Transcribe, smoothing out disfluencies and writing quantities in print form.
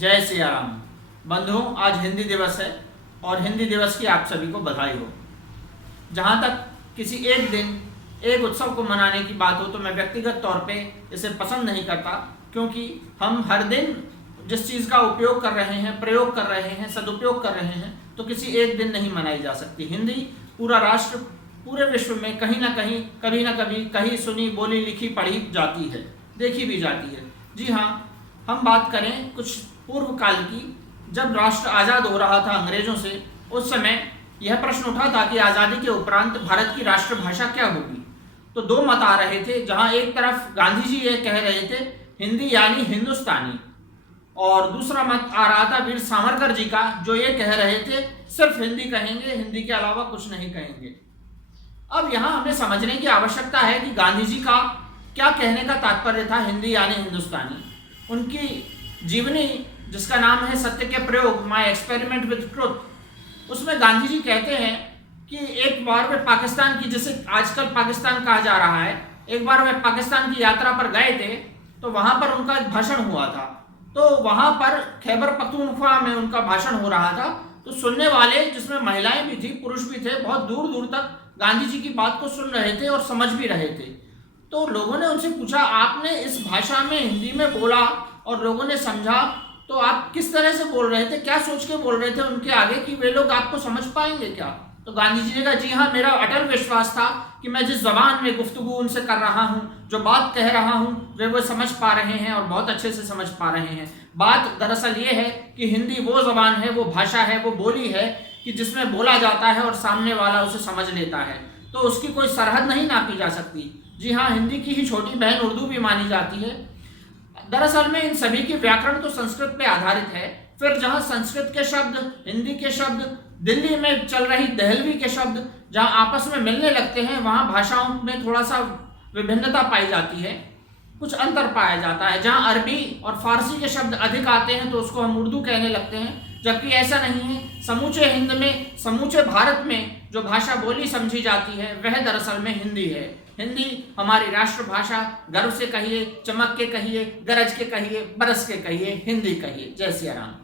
जय सिया राम। बंधुओं, आज हिंदी दिवस है और हिंदी दिवस की आप सभी को बधाई हो। जहाँ तक किसी एक दिन एक उत्सव को मनाने की बात हो तो मैं व्यक्तिगत तौर पे इसे पसंद नहीं करता, क्योंकि हम हर दिन जिस चीज़ का उपयोग कर रहे हैं, प्रयोग कर रहे हैं, सदुपयोग कर रहे हैं, तो किसी एक दिन नहीं मनाई जा सकती। हिंदी पूरा राष्ट्र पूरे विश्व में कहीं ना कहीं, कभी ना कभी, कहीं सुनी, बोली, लिखी, पढ़ी जाती है, देखी भी जाती है। जी हाँ, हम बात करें कुछ पूर्व काल की, जब राष्ट्र आज़ाद हो रहा था अंग्रेजों से, उस समय यह प्रश्न उठा था कि आज़ादी के उपरांत भारत की राष्ट्रभाषा क्या होगी। तो दो मत आ रहे थे, जहां एक तरफ गांधी जी ये कह रहे थे हिंदी यानी हिंदुस्तानी, और दूसरा मत आ रहा था वीर सावरकर जी का, जो ये कह रहे थे सिर्फ हिंदी कहेंगे, हिंदी के अलावा कुछ नहीं कहेंगे। अब यहाँ हमें समझने की आवश्यकता है कि गांधी जी का क्या कहने का तात्पर्य था हिंदी यानी हिंदुस्तानी। उनकी जीवनी, जिसका नाम है सत्य के प्रयोग, माय एक्सपेरिमेंट विद ट्रुथ, उसमें गांधी जी कहते हैं कि एक बार वे पाकिस्तान की, जिसे आजकल पाकिस्तान कहा जा रहा है, एक बार वे पाकिस्तान की यात्रा पर गए थे, तो वहां पर उनका एक भाषण हुआ था। तो वहां पर खैबर पख्तूनख्वा में उनका भाषण हो रहा था, तो सुनने वाले, जिसमें महिलाएं भी थी, पुरुष भी थे, बहुत दूर दूर तक गांधी जी की बात को सुन रहे थे और समझ भी रहे थे। तो लोगों ने उनसे पूछा, आपने इस भाषा में, हिंदी में बोला और लोगों ने समझा, तो आप किस तरह से बोल रहे थे, क्या सोच के बोल रहे थे उनके आगे कि वे लोग आपको समझ पाएंगे क्या? तो गांधी जी ने कहा, जी हाँ, मेरा अटल विश्वास था कि मैं जिस जबान में गुफ्तगू उनसे कर रहा हूँ, जो बात कह रहा हूँ, वे समझ पा रहे हैं और बहुत अच्छे से समझ पा रहे हैं। बात दरअसल ये है कि हिंदी वो जबान है, वो भाषा है, वो बोली है कि जिसमें बोला जाता है और सामने वाला उसे समझ लेता है, तो उसकी कोई सरहद नहीं नापी जा सकती। जी हाँ, हिंदी की ही छोटी बहन उर्दू भी मानी जाती है। दरअसल में इन सभी की व्याकरण तो संस्कृत पे आधारित है। फिर जहाँ संस्कृत के शब्द, हिंदी के शब्द, दिल्ली में चल रही दहलवी के शब्द जहाँ आपस में मिलने लगते हैं, वहाँ भाषाओं में थोड़ा सा विभिन्नता पाई जाती है, कुछ अंतर पाया जाता है। जहाँ अरबी और फारसी के शब्द अधिक आते हैं तो उसको हम उर्दू कहने लगते हैं, जबकि ऐसा नहीं है। समूचे हिंद में, समूचे भारत में जो भाषा बोली समझी जाती है, वह दरअसल में हिंदी है। हिंदी हमारी राष्ट्रभाषा, गर्व से कहिए, चमक के कहिए, गरज के कहिए, बरस के कहिए, हिंदी कहिए। जय सिया राम।